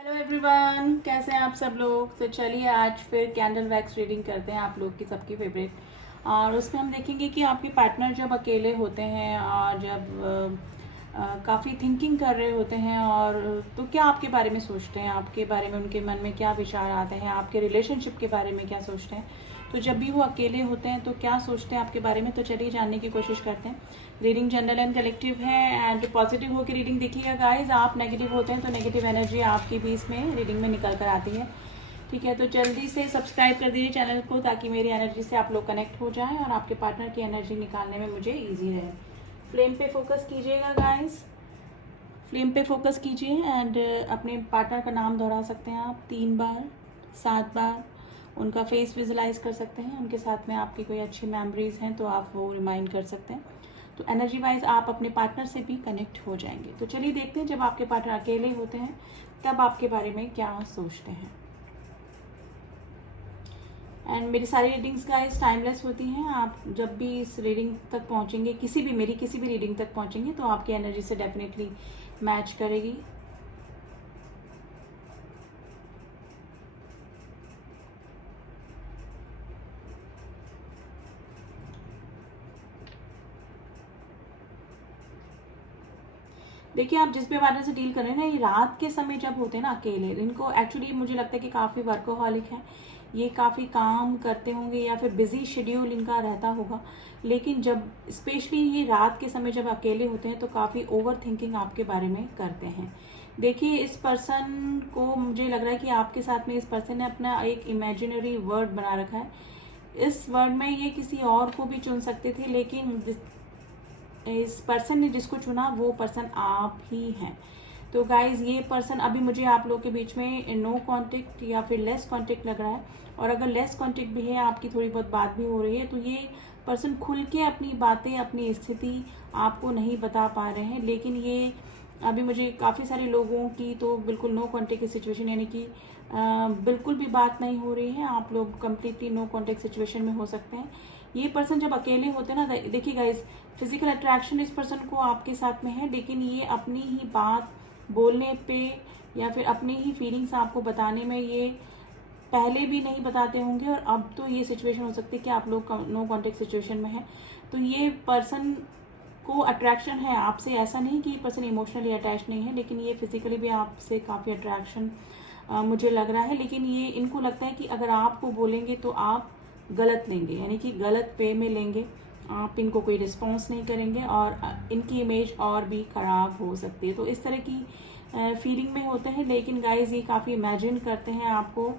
Hello everyone, कैसे हैं आप सब लोग। तो चलिए आज फिर कैंडल वैक्स रीडिंग करते हैं, आप लोग की सबकी फेवरेट। और उसमें हम देखेंगे कि आपके पार्टनर जब अकेले होते हैं और जब काफ़ी थिंकिंग कर रहे होते हैं और तो क्या आपके बारे में सोचते हैं, आपके बारे में उनके मन में क्या विचार आते हैं, आपके रिलेशनशिप के बारे में क्या सोचते हैं। तो जब भी वो अकेले होते हैं तो क्या सोचते हैं आपके बारे में। तो चलिए जानने की कोशिश करते हैं। रीडिंग जनरल एंड कलेक्टिव है एंड पॉजिटिव होकर रीडिंग देखिएगा गाइज। आप नेगेटिव होते हैं तो नेगेटिव एनर्जी आपकी भी इसमें रीडिंग में निकल कर आती है। ठीक है, तो जल्दी से सब्सक्राइब कर दीजिए चैनल को ताकि मेरी एनर्जी से आप लोग कनेक्ट हो जाएं और आपके पार्टनर की एनर्जी निकालने में मुझे ईजी रहे। फ्लेम पे फोकस कीजिएगा गाइज, फ्लेम पे फोकस कीजिए एंड अपने पार्टनर का नाम दोहरा सकते हैं आप 3 बार 7 बार। उनका फेस विजुलाइज कर सकते हैं, उनके साथ में आपकी कोई अच्छी मेमोरीज हैं तो आप वो रिमाइंड कर सकते हैं। तो एनर्जी वाइज आप अपने पार्टनर से भी कनेक्ट हो जाएंगे। तो चलिए देखते हैं जब आपके पार्टनर अकेले होते हैं तब आपके बारे में क्या सोचते हैं। एंड मेरी सारी रीडिंग्स गाइस टाइमलेस होती हैं। आप जब भी इस रीडिंग तक पहुंचेंगे, किसी भी रीडिंग तक पहुंचेंगे तो आपकी एनर्जी से डेफिनेटली मैच करेगी। देखिए, आप जिस भी पार्टनर से डील कर रहे हैं ना, ये रात के समय जब होते हैं ना अकेले, इनको एक्चुअली मुझे लगता है कि काफ़ी वर्कोहॉलिक है, ये काफ़ी काम करते होंगे या फिर बिजी शेड्यूल इनका रहता होगा। लेकिन जब स्पेशली ये रात के समय जब अकेले होते हैं तो काफ़ी ओवर थिंकिंग आपके बारे में करते हैं। देखिए, इस पर्सन को मुझे लग रहा है कि आपके साथ में इस पर्सन ने अपना एक इमेजिनरी वर्ड बना रखा है। इस वर्ड में ये किसी और को भी चुन सकते थे, लेकिन इस पर्सन ने जिसको चुना वो पर्सन आप ही हैं। तो गाइज, ये पर्सन अभी मुझे आप लोग के बीच में नो कांटेक्ट या फिर लेस कांटेक्ट लग रहा है। और अगर लेस कांटेक्ट भी है, आपकी थोड़ी बहुत बात भी हो रही है, तो ये पर्सन खुल के अपनी बातें, अपनी स्थिति आपको नहीं बता पा रहे हैं। लेकिन ये अभी मुझे काफ़ी सारे लोगों की तो बिल्कुल नो कांटेक्ट की सिचुएशन, यानी कि बिल्कुल भी बात नहीं हो रही है। आप लोग कंप्लीटली नो कांटेक्ट सिचुएशन में हो सकते हैं। ये पर्सन जब अकेले होते हैं ना, देखिए गाइज, फिजिकल अट्रैक्शन इस पर्सन को आपके साथ में है, लेकिन ये अपनी ही बात बोलने पे या फिर अपनी ही फीलिंग्स आपको बताने में ये पहले भी नहीं बताते होंगे और अब तो ये सिचुएशन हो सकती है कि आप लोग नो कांटेक्ट सिचुएशन में है। तो ये पर्सन को अट्रैक्शन है आपसे, ऐसा नहीं कि ये पर्सन इमोशनली अटैच नहीं है, लेकिन ये फिजिकली भी आपसे काफ़ी अट्रैक्शन मुझे लग रहा है। लेकिन ये इनको लगता है कि अगर आपको बोलेंगे तो आप गलत लेंगे, यानी कि गलत वे में लेंगे, आप इनको कोई रिस्पॉन्स नहीं करेंगे और इनकी इमेज और भी ख़राब हो सकती है। तो इस तरह की फीलिंग में होते हैं। लेकिन गाइज, ये काफ़ी इमेजिन करते हैं आपको,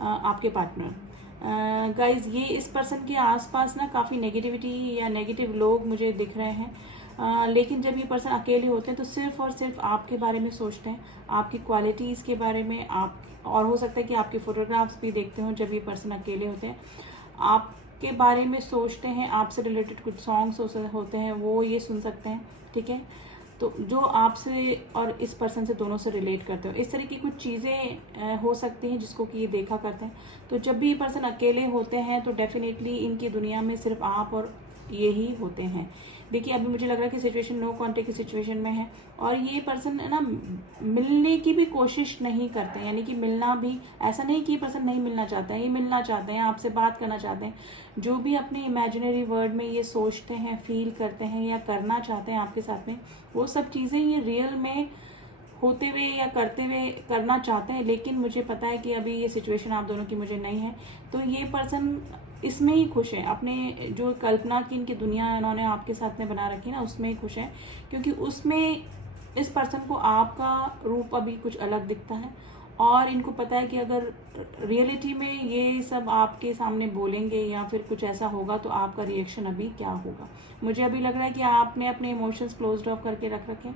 आपके पार्टनर। गाइज, ये इस पर्सन के आसपास ना काफ़ी नेगेटिविटी या नेगेटिव लोग मुझे दिख रहे हैं। लेकिन जब ये पर्सन अकेले होते हैं तो सिर्फ और सिर्फ आपके बारे में सोचते हैं, आपकी क्वालिटीज़ के बारे में। आप और हो सकता है कि आपके फोटोग्राफ्स भी देखते हो जब ये पर्सन अकेले होते हैं, आपके बारे में सोचते हैं, आपसे रिलेटेड कुछ सॉन्ग्स होते हैं वो ये सुन सकते हैं। ठीक है, तो जो आपसे और इस पर्सन से दोनों से रिलेट करते हो, इस तरह की कुछ चीज़ें हो सकती हैं जिसको कि ये देखा करते हैं। तो जब भी ये पर्सन अकेले होते हैं तो डेफिनेटली इनकी दुनिया में सिर्फ आप और ये ही होते हैं। देखिए, अभी मुझे लग रहा है कि सिचुएशन नो कांटेक्ट की सिचुएशन में है और ये पर्सन है ना, मिलने की भी कोशिश नहीं करते हैं, यानी कि मिलना भी, ऐसा नहीं कि ये पर्सन नहीं मिलना चाहता है, ये मिलना चाहते हैं, आपसे बात करना चाहते हैं। जो भी अपने इमेजिनरी वर्ल्ड में ये सोचते हैं, फील करते हैं या करना चाहते हैं आपके साथ में, वो सब चीज़ें ये रियल में होते हुए या करते हुए करना चाहते हैं। लेकिन मुझे पता है कि अभी ये सिचुएशन आप दोनों की मुझे नहीं है, तो ये पर्सन इसमें ही खुश है। अपने जो कल्पना की इनकी दुनिया इन्होंने आपके साथ में बना रखी है ना, उसमें ही खुश है, क्योंकि उसमें इस पर्सन को आपका रूप अभी कुछ अलग दिखता है और इनको पता है कि अगर रियलिटी में ये सब आपके सामने बोलेंगे या फिर कुछ ऐसा होगा तो आपका रिएक्शन अभी क्या होगा। मुझे अभी लग रहा है कि आपने अपने इमोशंस क्लोज्ड ऑफ करके रख रखे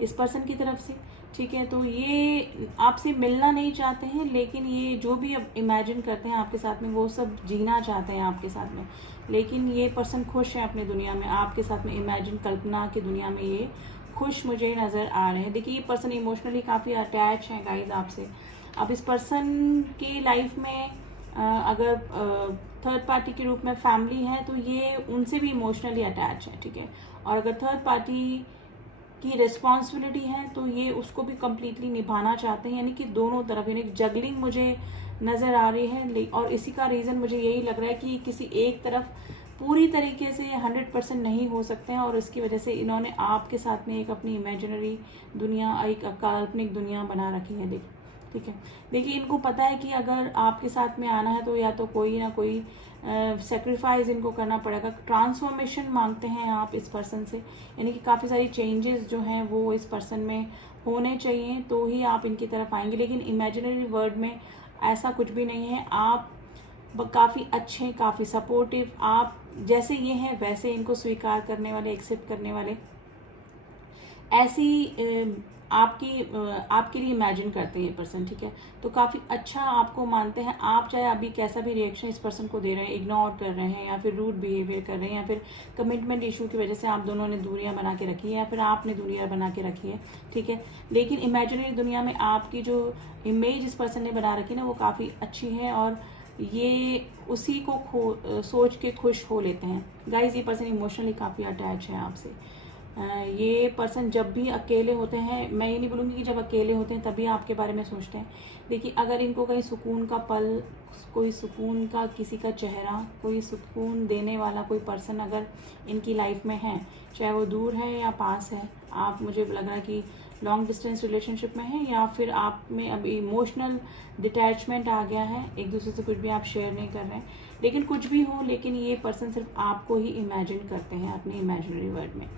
इस पर्सन की तरफ से। ठीक है, तो ये आपसे मिलना नहीं चाहते हैं, लेकिन ये जो भी अब इमेजिन करते हैं आपके साथ में वो सब जीना चाहते हैं आपके साथ में। लेकिन ये पर्सन खुश है अपनी दुनिया में, आपके साथ में इमेजिन कल्पना की दुनिया में ये खुश मुझे नज़र आ रहे हैं। देखिए, ये पर्सन इमोशनली काफ़ी अटैच हैं गाइज आपसे। अब इस पर्सन की लाइफ में अगर थर्ड पार्टी के रूप में फैमिली है तो ये उनसे भी इमोशनली अटैच है। ठीक है, और अगर थर्ड पार्टी की रिस्पॉन्सिबिलिटी है, तो ये उसको भी कम्प्लीटली निभाना चाहते हैं, यानी कि दोनों तरफ, यानी जगलिंग मुझे नज़र आ रही है। और इसी का रीज़न मुझे यही लग रहा है कि किसी एक तरफ पूरी तरीके से 100% नहीं हो सकते हैं, और इसकी वजह से इन्होंने आपके साथ में एक अपनी इमेजिनरी दुनिया, एक काल्पनिक दुनिया बना रखी है। ठीक है, देखिए इनको पता है कि अगर आपके साथ में आना है तो या तो कोई ना कोई सेक्रीफाइस इनको करना पड़ेगा। ट्रांसफॉर्मेशन मांगते हैं आप इस पर्सन से, यानी कि काफ़ी सारी चेंजेस जो हैं वो इस पर्सन में होने चाहिए, तो ही आप इनकी तरफ आएंगे। लेकिन इमेजिनरी वर्ल्ड में ऐसा कुछ भी नहीं है। आप काफ़ी अच्छे, काफ़ी सपोर्टिव, आप जैसे ये हैं वैसे इनको स्वीकार करने वाले, एक्सेप्ट करने वाले, ऐसी आपके लिए इमेजिन करते हैं ये पर्सन। ठीक है, तो काफ़ी अच्छा आपको मानते हैं। आप चाहे अभी कैसा भी रिएक्शन इस पर्सन को दे रहे हैं, इग्नोर कर रहे हैं या फिर रूड बिहेवियर कर रहे हैं, या फिर कमिटमेंट इशू की वजह से आप दोनों ने दूरियां बना के रखी है, या फिर आपने दूरियां बना के रखी है। ठीक है, लेकिन इमेजिनरी दुनिया में आपकी जो इमेज इस पर्सन ने बना रखी है ना, वो काफ़ी अच्छी है, और ये उसी को सोच के खुश हो लेते हैं। गाइज, ये पर्सन इमोशनली काफ़ी अटैच है आपसे। ये पर्सन जब भी अकेले होते हैं, मैं ये नहीं बोलूँगी कि जब अकेले होते हैं तभी आपके बारे में सोचते हैं। देखिए, अगर इनको कहीं सुकून का पल, कोई सुकून का किसी का चेहरा, कोई सुकून देने वाला कोई पर्सन अगर इनकी लाइफ में है, चाहे वो दूर है या पास है, आप, मुझे लग रहा है कि लॉन्ग डिस्टेंस रिलेशनशिप में है, या फिर आप में अभी इमोशनल डिटैचमेंट आ गया है, एक दूसरे से कुछ भी आप शेयर नहीं कर रहे हैं। लेकिन कुछ भी हो, लेकिन ये पर्सन सिर्फ आपको ही इमेजिन करते हैं अपनी इमेजिनरी वर्ल्ड में।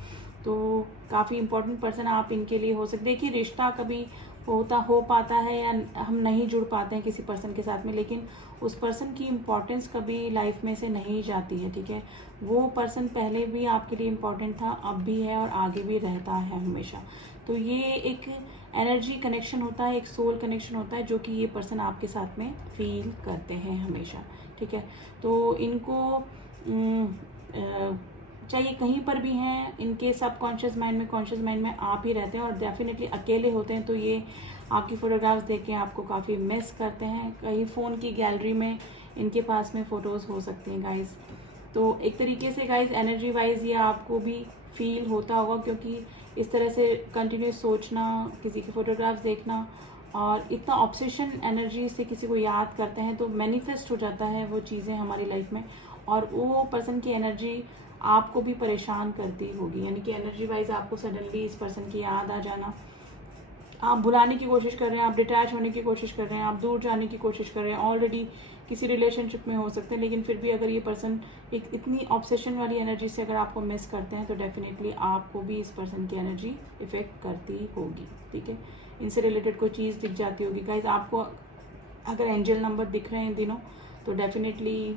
तो काफ़ी इंपॉर्टेंट पर्सन आप इनके लिए हो सकते। देखिए, रिश्ता कभी हो पाता है या हम नहीं जुड़ पाते हैं किसी पर्सन के साथ में, लेकिन उस पर्सन की इम्पोर्टेंस कभी लाइफ में से नहीं जाती है। ठीक है, वो पर्सन पहले भी आपके लिए इम्पोर्टेंट था, अब भी है और आगे भी रहता है हमेशा। तो ये एक एनर्जी कनेक्शन होता है, एक सोल कनेक्शन होता है, जो कि ये पर्सन आपके साथ में फील करते हैं हमेशा। ठीक है, तो इनको चाहिए कहीं पर भी हैं, इनके सबकॉन्शियस माइंड में, कॉन्शियस माइंड में आप ही रहते हैं, और डेफिनेटली अकेले होते हैं तो ये आपकी फ़ोटोग्राफ्स देख के आपको काफ़ी मिस करते हैं। कहीं फ़ोन की गैलरी में इनके पास में फ़ोटोज़ हो सकती हैं गाइज़। तो एक तरीके से गाइज़ एनर्जी वाइज ये आपको भी फील होता होगा, क्योंकि इस तरह से कंटिन्यूस सोचना, किसी की फ़ोटोग्राफ्स देखना, और इतना ऑब्सेशन एनर्जी से किसी को याद करते हैं तो मैनिफेस्ट हो जाता है वो चीज़ें हमारी लाइफ में, और वो पर्सन की एनर्जी आपको भी परेशान करती होगी। यानी कि एनर्जी वाइज आपको सडनली इस पर्सन की याद आ जाना, आप भुलाने की कोशिश कर रहे हैं, आप डिटैच होने की कोशिश कर रहे हैं, आप दूर जाने की कोशिश कर रहे हैं, ऑलरेडी किसी रिलेशनशिप में हो सकते हैं, लेकिन फिर भी अगर ये पर्सन एक इतनी ऑब्सेशन वाली एनर्जी से अगर आपको मिस करते हैं तो डेफिनेटली आपको भी इस पर्सन की एनर्जी इफेक्ट करती होगी। ठीक है, इनसे रिलेटेड कोई चीज़ दिख जाती होगी गाइज आपको। अगर एंजल नंबर दिख रहे हैं इन दिनों तो डेफिनेटली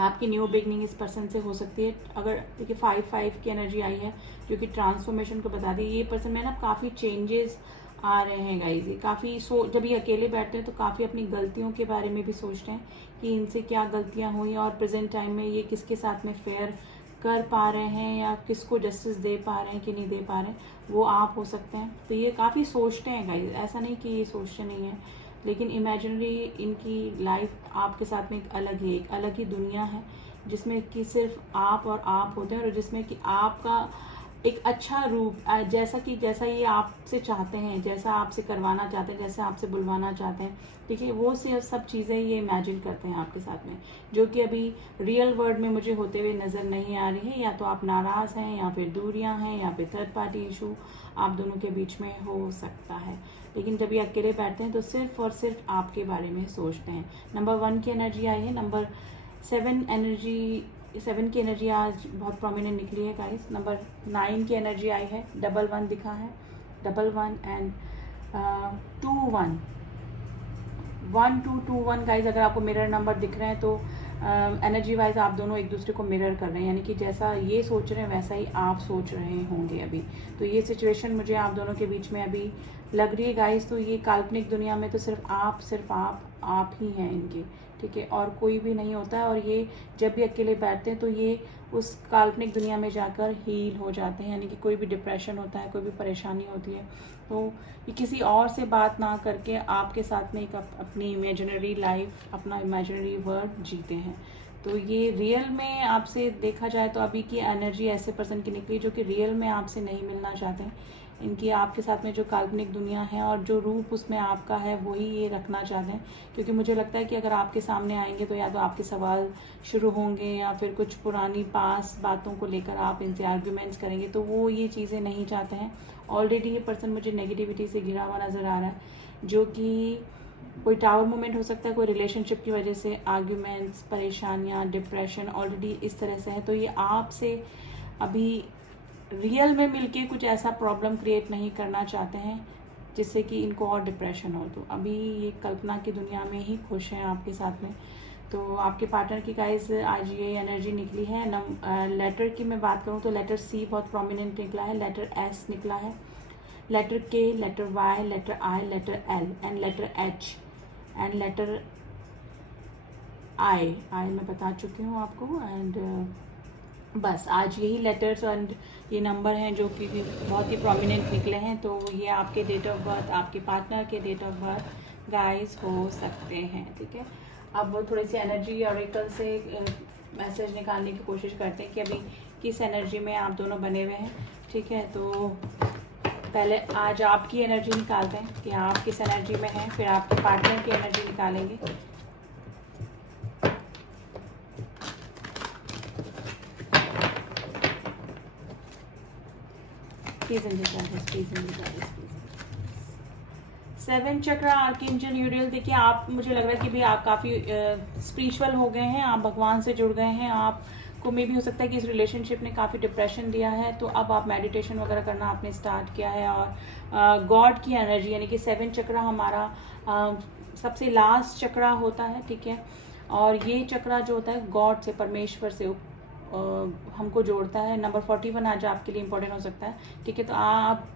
आपकी न्यू बिगनिंग इस पर्सन से हो सकती है। अगर देखिए 5 की एनर्जी आई है जो कि ट्रांसफॉर्मेशन को बता दी, ये पर्सन में ना काफ़ी चेंजेस आ रहे हैं गाइज। ये काफ़ी जब ये अकेले बैठते हैं तो काफ़ी अपनी गलतियों के बारे में भी सोचते हैं कि इनसे क्या गलतियां हुई, और प्रेजेंट टाइम में ये किसके साथ में फेयर कर पा रहे हैं या किसको जस्टिस दे पा रहे हैं कि नहीं दे पा रहे हैं, वो आप हो सकते हैं। तो ये काफ़ी सोचते हैं गाइज, ऐसा नहीं कि ये सोचते नहीं है, लेकिन इमेजिनरी इनकी लाइफ आपके साथ में एक अलग ही दुनिया है, जिसमें कि सिर्फ आप और आप होते हैं, और जिसमें कि आपका एक अच्छा रूप, जैसा ये आपसे चाहते हैं, जैसा आपसे करवाना चाहते हैं, जैसा आपसे बुलवाना चाहते हैं, ठीक है, वो सब चीज़ें ये इमेजिन करते हैं आपके साथ में, जो कि अभी रियल वर्ल्ड में मुझे होते हुए नज़र नहीं आ रही है। या तो आप नाराज़ हैं, या फिर दूरियां हैं, या फिर थर्ड पार्टी इशू आप दोनों के बीच में हो सकता है। लेकिन जब ये अकेले बैठते हैं तो सिर्फ और सिर्फ आपके बारे में सोचते हैं। नंबर 1 की एनर्जी आई है, नंबर 7 की एनर्जी आज बहुत प्रोमिनेंट निकली है गाइस। नंबर 9 की एनर्जी आई है, 11 दिखा है, 11 एंड 21, 1221 गाइस। अगर आपको मिरर नंबर दिख रहे हैं तो एनर्जी वाइज आप दोनों एक दूसरे को मिरर कर रहे हैं, यानी कि जैसा ये सोच रहे हैं वैसा ही आप सोच रहे होंगे अभी। तो ये सिचुएशन मुझे आप दोनों के बीच में अभी लग रही है गाइस। तो ये काल्पनिक दुनिया में तो सिर्फ आप ही हैं इनके, ठीक है, और कोई भी नहीं होता है। और ये जब भी अकेले बैठते हैं तो ये उस काल्पनिक दुनिया में जाकर हील हो जाते हैं, यानी कि कोई भी डिप्रेशन होता है, कोई भी परेशानी होती है तो ये किसी और से बात ना करके आपके साथ में एक अपनी इमेजिनरी लाइफ, अपना इमेजिनरी वर्ल्ड जीते हैं। तो ये रियल में आपसे देखा जाए तो अभी की एनर्जी ऐसे पर्सन की निकली जो कि रियल में आपसे नहीं मिलना चाहते हैं। इनकी आपके साथ में जो काल्पनिक दुनिया है और जो रूप उसमें आपका है वही ये रखना चाहते हैं, क्योंकि मुझे लगता है कि अगर आपके सामने आएंगे तो या तो आपके सवाल शुरू होंगे या फिर कुछ पुरानी पास बातों को लेकर आप इनसे आर्ग्यूमेंट्स करेंगे, तो वो ये चीज़ें नहीं चाहते हैं। ऑलरेडी ये पर्सन मुझे नेगेटिविटी से घिरा हुआ नज़र आ रहा है, जो कि कोई टावर मोमेंट हो सकता है, कोई रिलेशनशिप की वजह से आर्ग्यूमेंट्स, परेशानियाँ, डिप्रेशन ऑलरेडी इस तरह से है। तो ये आपसे अभी रियल में मिलके कुछ ऐसा प्रॉब्लम क्रिएट नहीं करना चाहते हैं जिससे कि इनको और डिप्रेशन हो। तो अभी ये कल्पना की दुनिया में ही खुश हैं आपके साथ में। तो आपके पार्टनर की गाइस आज ये एनर्जी निकली है। लेटर की मैं बात करूँ तो लेटर सी बहुत प्रोमिनेंट निकला है, लेटर एस निकला है, letter K, letter Y, letter I, letter L and letter H and letter I मैं बता चुकी हूँ आपको। एंड बस आज यही लेटर्स एंड ये नंबर हैं जो कि बहुत ही प्रोमिनेंट निकले हैं। तो ये आपके डेट ऑफ बर्थ, आपके पार्टनर के डेट ऑफ बर्थ गाइस हो सकते हैं, ठीक है। अब वो थोड़ी सी एनर्जी ऑरेकल से मैसेज निकालने की कोशिश करते हैं कि अभी किस एनर्जी में आप दोनों बने हुए हैं, ठीक है। तो पहले आज आपकी एनर्जी निकालते हैं कि आप किस एनर्जी में हैं, फिर आपके पार्टनर की एनर्जी निकालेंगे। सेवन चक्र आर्कएंजल यूरियल, देखिए आप, मुझे लग रहा है कि भी आप काफ़ी स्पिरिचुअल हो गए हैं, आप भगवान से जुड़ गए हैं। आपको मे भी हो सकता है कि इस रिलेशनशिप ने काफ़ी डिप्रेशन दिया है, तो अब आप मेडिटेशन वगैरह करना आपने स्टार्ट किया है। और गॉड की एनर्जी यानी कि सेवन चक्र हमारा सबसे लास्ट चक्र होता है, ठीक है। और ये चक्र जो होता है गॉड से, परमेश्वर से हमको जोड़ता है। नंबर 41 आज आपके लिए इम्पोर्टेंट हो सकता है, ठीक है। तो आप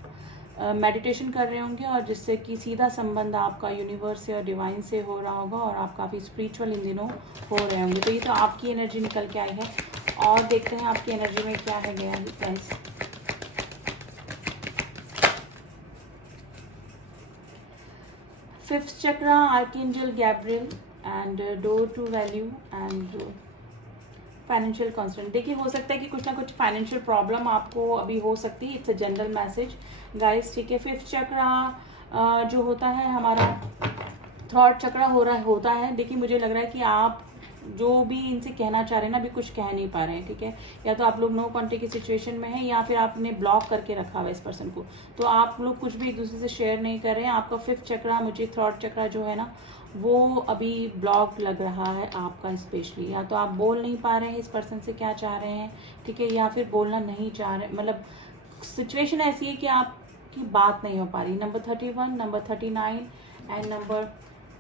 मेडिटेशन कर रहे होंगे और जिससे कि सीधा संबंध आपका यूनिवर्स से और डिवाइन से हो रहा होगा और आप काफ़ी स्पिरिचुअल इन दिनों हो रहे होंगे। तो ये तो आपकी एनर्जी निकल के आई है। और देखते हैं आपकी एनर्जी में क्या है गया guys. Fifth chakra archangel Gabriel and door to value and financial constant. देखिए हो सकता है कि कुछ ना कुछ फाइनेंशियल प्रॉब्लम आपको अभी हो सकती है, it's a general message guys, ठीक है। फिफ्थ चक्र जो होता है हमारा थॉट चक्र होता है। देखिए मुझे लग रहा है कि आप जो भी इनसे कहना चाह रहे हैं ना अभी कुछ कह नहीं पा रहे हैं, ठीक है। या तो आप लोग नो कॉन्टेक्ट की सिचुएशन में हैं या फिर आपने ब्लॉक करके रखा हुआ है इस पर्सन को, तो आप लोग कुछ भी एक दूसरे से शेयर नहीं कर रहे हैं। आपका फिफ्थ चक्र, मुझे थॉट चक्र जो है ना वो अभी ब्लॉक लग रहा है आपका स्पेशली। या तो आप बोल नहीं पा रहे हैं इस पर्सन से क्या चाह रहे हैं, ठीक है, या फिर बोलना नहीं चाह रहे, मतलब सिचुएशन ऐसी है कि आपकी बात नहीं हो पा रही। नंबर 31, नंबर 39 एंड नंबर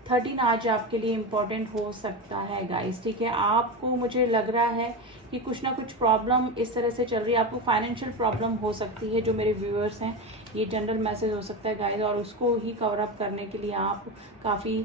13 आज आपके लिए इम्पॉर्टेंट हो सकता है गाइस, ठीक है। आपको मुझे लग रहा है कि कुछ ना कुछ प्रॉब्लम इस तरह से चल रही है, आपको फाइनेंशियल प्रॉब्लम हो सकती है। जो मेरे व्यूअर्स हैं ये जनरल मैसेज हो सकता है गाइस, और उसको ही कवर अप करने के लिए आप काफ़ी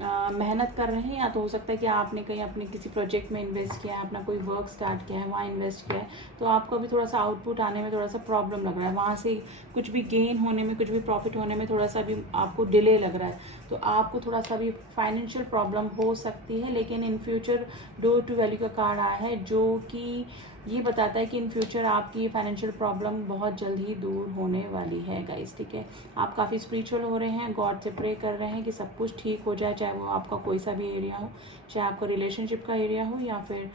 मेहनत कर रहे हैं। या तो हो सकता है कि आपने कहीं अपने किसी प्रोजेक्ट में इन्वेस्ट किया है, अपना कोई वर्क स्टार्ट किया है, वहाँ इन्वेस्ट किया है, तो आपको अभी थोड़ा सा आउटपुट आने में थोड़ा सा प्रॉब्लम लग रहा है, वहाँ से कुछ भी गेन होने में, कुछ भी प्रॉफिट होने में थोड़ा सा भी आपको डिले लग रहा है। तो आपको थोड़ा सा भी फाइनेंशियल प्रॉब्लम हो सकती है। लेकिन in future door to value का कार्ड आया है जो कि ये बताता है कि इन फ्यूचर आपकी फाइनेंशियल प्रॉब्लम बहुत जल्द ही दूर होने वाली है गाइस, ठीक है। आप काफ़ी स्पिरिचुअल हो रहे हैं, गॉड से प्रे कर रहे हैं कि सब कुछ ठीक हो जाए, चाहे वो आपका कोई सा भी एरिया हो, चाहे आपका रिलेशनशिप का एरिया हो या फिर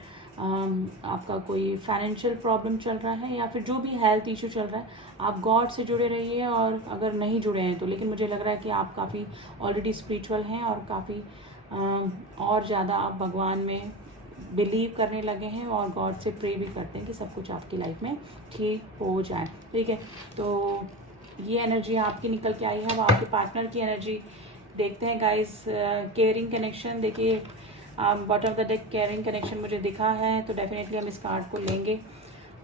आपका कोई फाइनेंशियल प्रॉब्लम चल रहा है या फिर जो भी हेल्थ इशू चल रहा है। आप गॉड से जुड़े रहिए, और अगर नहीं जुड़े हैं तो, लेकिन मुझे लग रहा है कि आप काफ़ी ऑलरेडी स्पिरिचुअल हैं और काफ़ी और ज़्यादा आप भगवान में बिलीव करने लगे हैं और गॉड से प्रे भी करते हैं कि सब कुछ आपकी लाइफ में ठीक हो जाए, ठीक है। तो ये एनर्जी आपकी निकल के आई है। अब आपके पार्टनर की एनर्जी देखते हैं गाइस। केयरिंग कनेक्शन, देखिए bottom of the deck caring connection मुझे दिखा है, तो डेफिनेटली हम इस कार्ड को लेंगे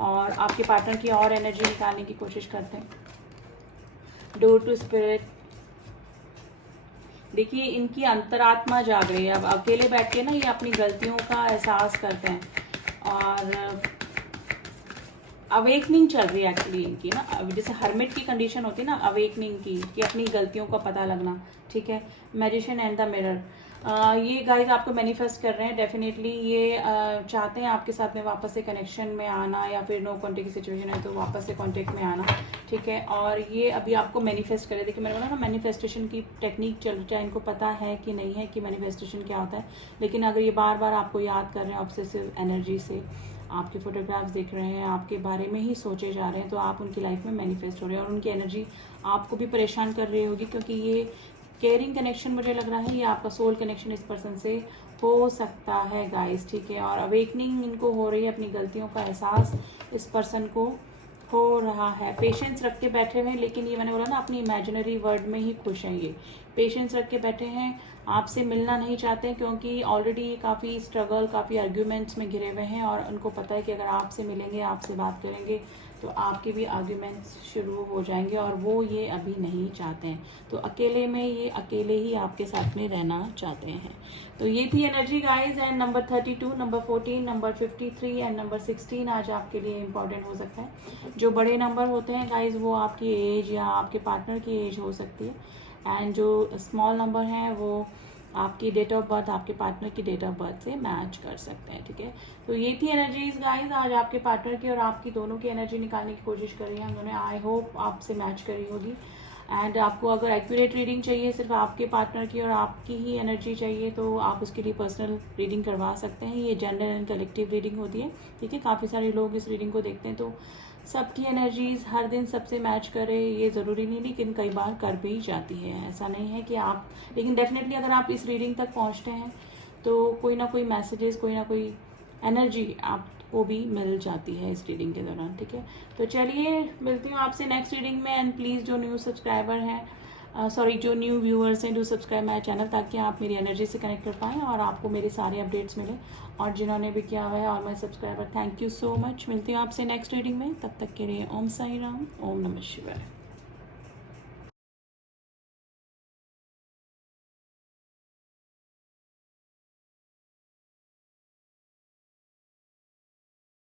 और आपके पार्टनर की और एनर्जी निकालने की कोशिश करते हैं। डोर टू स्पिरिट, देखिए इनकी अंतरात्मा जाग रही है। अब अकेले बैठ के ना ये अपनी गलतियों का एहसास करते हैं और अवेकनिंग चल रही है एक्चुअली इनकी ना, जैसे हर्मिट की कंडीशन होती है ना अवेकनिंग की, कि अपनी गलतियों का पता लगना, ठीक है। मैजिशियन एंड द मिरर, ये गाइस आपको मैनिफेस्ट कर रहे हैं डेफिनेटली। ये चाहते हैं आपके साथ में वापस से कनेक्शन में आना, या फिर नो कॉन्टेक्ट की सिचुएशन है तो वापस से कॉन्टेक्ट में आना, ठीक है। और ये अभी आपको मैनिफेस्ट करे। देखिए मैंने बोला ना मैनिफेस्टेशन की टेक्निक चल रही है, इनको पता है कि नहीं है कि मैनिफेस्टेशन क्या होता है, लेकिन अगर ये बार बार आपको याद कर रहे हैं ऑब्सेसिव एनर्जी से, आपके फोटोग्राफ्स देख रहे हैं, आपके बारे में ही सोचे जा रहे हैं, तो आप उनकी लाइफ में मैनिफेस्ट हो रहे हैं। और उनकी एनर्जी आपको भी परेशान कर रही होगी, क्योंकि ये केयरिंग कनेक्शन मुझे लग रहा है ये आपका सोल कनेक्शन इस पर्सन से हो सकता है गाइस, ठीक है। और अवेकनिंग इनको हो रही है, अपनी गलतियों का एहसास इस पर्सन को हो रहा है। पेशेंस रख के बैठे हुए हैं, लेकिन ये मैंने बोला ना अपनी इमेजिनरी वर्ल्ड में ही खुश हैं। ये पेशेंस रख के बैठे हैं, आपसे मिलना नहीं चाहते, क्योंकि ऑलरेडी काफ़ी स्ट्रगल, काफ़ी आर्ग्यूमेंट्स में घिरे हुए हैं। और उनको पता है कि अगर आपसे मिलेंगे, आपसे बात करेंगे, तो आपके भी आर्ग्यूमेंट्स शुरू हो जाएंगे, और वो ये अभी नहीं चाहते हैं। तो अकेले में ये अकेले ही आपके साथ में रहना चाहते हैं। तो ये थी energy guys. And number 32, number 14, number 53 and number 16 आज आपके लिए इंपॉर्टेंट हो सकता है। जो बड़े नंबर होते हैं गाइज वो आपकी एज या आपके पार्टनर की एज हो सकती है, एंड जो स्मॉल नंबर हैं वो आपकी डेट ऑफ बर्थ, आपके पार्टनर की डेट ऑफ बर्थ से मैच कर सकते हैं, ठीक है। तो ये थी एनर्जीज गाइज आज आपके पार्टनर की, और आपकी दोनों की एनर्जी निकालने की कोशिश कर रही है हम दोनों। आई होप आपसे मैच करी होगी। एंड आपको अगर एक्यूरेट रीडिंग चाहिए सिर्फ आपके पार्टनर की और आपकी ही एनर्जी चाहिए, तो आप उसके लिए पर्सनल रीडिंग करवा सकते हैं। ये जनरल एंड कलेक्टिव रीडिंग होती है, ठीक है। काफ़ी सारे लोग इस रीडिंग को देखते हैं, तो सबकी एनर्जीज हर दिन सबसे मैच करे ये ज़रूरी नहीं, लेकिन कई बार कर भी जाती है। ऐसा नहीं है कि आप, लेकिन डेफिनेटली अगर आप इस रीडिंग तक पहुंचते हैं तो कोई ना कोई मैसेजेस, कोई ना कोई एनर्जी आपको भी मिल जाती है इस रीडिंग के दौरान, ठीक है। तो चलिए मिलती हूँ आपसे नेक्स्ट रीडिंग में। एंड प्लीज़ जो न्यू सब्सक्राइबर हैं, जो न्यू व्यूअर्स हैं, डू सब्सक्राइब माई चैनल, ताकि आप मेरी एनर्जी से कनेक्ट कर पाएँ और आपको मेरे सारे अपडेट्स मिले। और जिन्होंने भी किया हुआ है और my subscriber, thank you so much. मिलती हूँ आपसे नेक्स्ट रीडिंग में, तब तक के लिए ओम साई राम, ओम नमः शिवाय।